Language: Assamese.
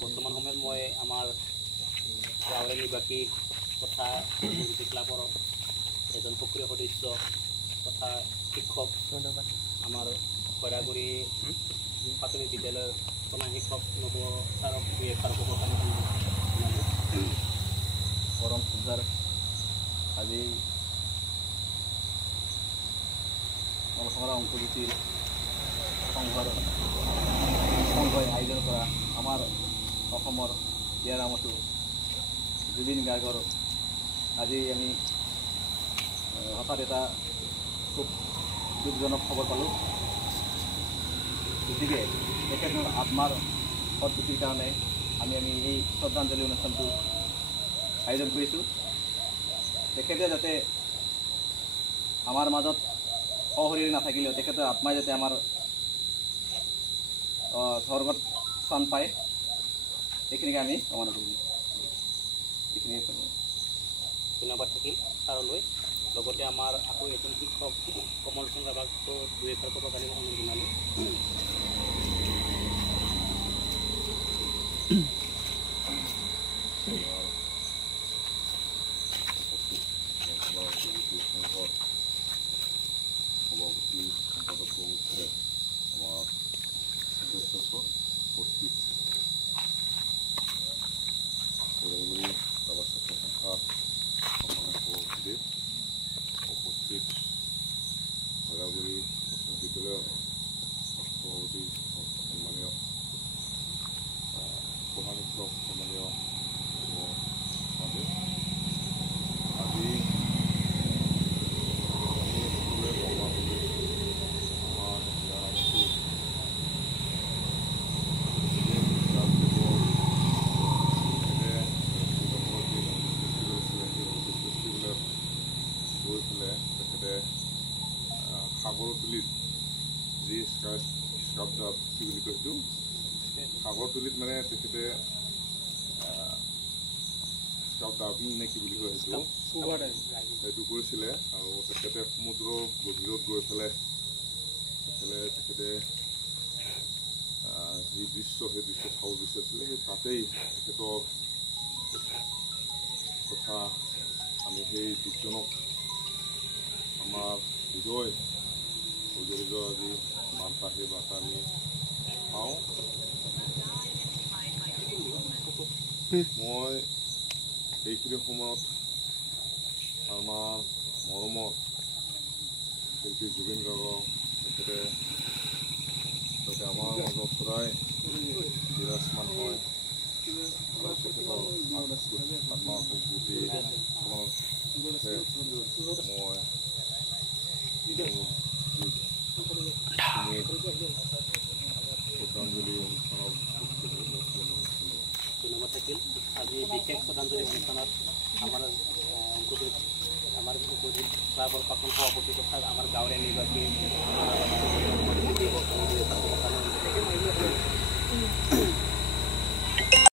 বৰ্তমান সময়ত মই আমাৰ গাঁৱৰে নিবাসী তথা ক্লাবৰ এজন সক্ৰিয় সদস্য তথা শিক্ষক আমাৰ খৈৰাগুৰি প্ৰাথমিক বিদ্যালয়ৰ প্ৰধান শিক্ষক নৱ ছাৰক দুই এষাৰ ক'ব কাৰণে পৰম সুন্দৰ আজি নলসংগ্ৰাম অংকুৰিতিৰ সংঘই আয়োজন কৰা আমাৰ অসমৰ বিয়াৰামতো জুবিন গাৰ্গৰ আজি আমি হঠাৎ এটা খুব দুখজনক খবৰ পালোঁ। গতিকে তেখেতৰ আত্মাৰ সদ্গতিৰ কাৰণে আমি এই শ্ৰদ্ধাঞ্জলি অনুষ্ঠানটো আয়োজন কৰিছোঁ। তেখেতে যাতে আমাৰ মাজত সশৰীৰে নাথাকিলেও তেখেতৰ আত্মাই যাতে আমাৰ স্বৰ্গত স্থান পায় এইখিনিকে আমি কামনা কৰিম। এইখিনি ধন্যবাদ থাকিল ছাৰলৈ। লগতে আমাৰ আকৌ এজন শিক্ষক কমল সিং ৰাভাকো দুই এষাৰ ক'ব কাৰণে অনুৰোধ জনালোঁ। সভাপতি সম্পাদক উপস্থিত আমাৰ সদস্য উপস্থিত খৈৰাগুৰি ছাত্ৰ সংস্থাৰ সম্মানিত সভাপতি উপস্থিত খৈৰাগুৰি প্ৰাথমিক বিদ্যালয়েৰ সভাপতি সম্মানীয় প্ৰধান শিক্ষক সম্মানীয় আজি সাগৰতলিত যি স্কাল্পচাৰ কি বুলি কয় সেইটো সাগৰতলিত মানে তেখেতে স্কাল্প ডাইভিং নে কি বুলি কয় সেইটো কৰিছিলে আৰু তেখেতে সমুদ্ৰৰ গভীৰত গৈ পেলাই তেখেতে যি দৃশ্য সেই দৃশ্য চাব বিচাৰিছিলে সেই তাতেই তেখেতৰ কথা আমি সেই দুখজনক আমাৰ হৃদয় আজি বাৰ্তা সেই বাৰ্তা আমি পাওঁ। মই এইখিনি সময়ত আমাৰ মৰমৰ শিল্পী জুবিন গাৰ্গক তেখেতে যাতে আমাৰ মাজত সদায় বিৰাজমান হয় আৰু তেখেতৰ আত্মাৰ সংস্কৃতি মই শ্ৰদ্ধাঞ্জলি অনুষ্ঠানত ধন্যবাদ থাকিল। আজি বিশেষ শ্ৰদ্ধাঞ্জলি অনুষ্ঠানত আমাৰ অংকুৰিত ক্লাবৰ প্ৰাক্তন সভাপতি তথা আমাৰ গাঁৱৰে নিবাসী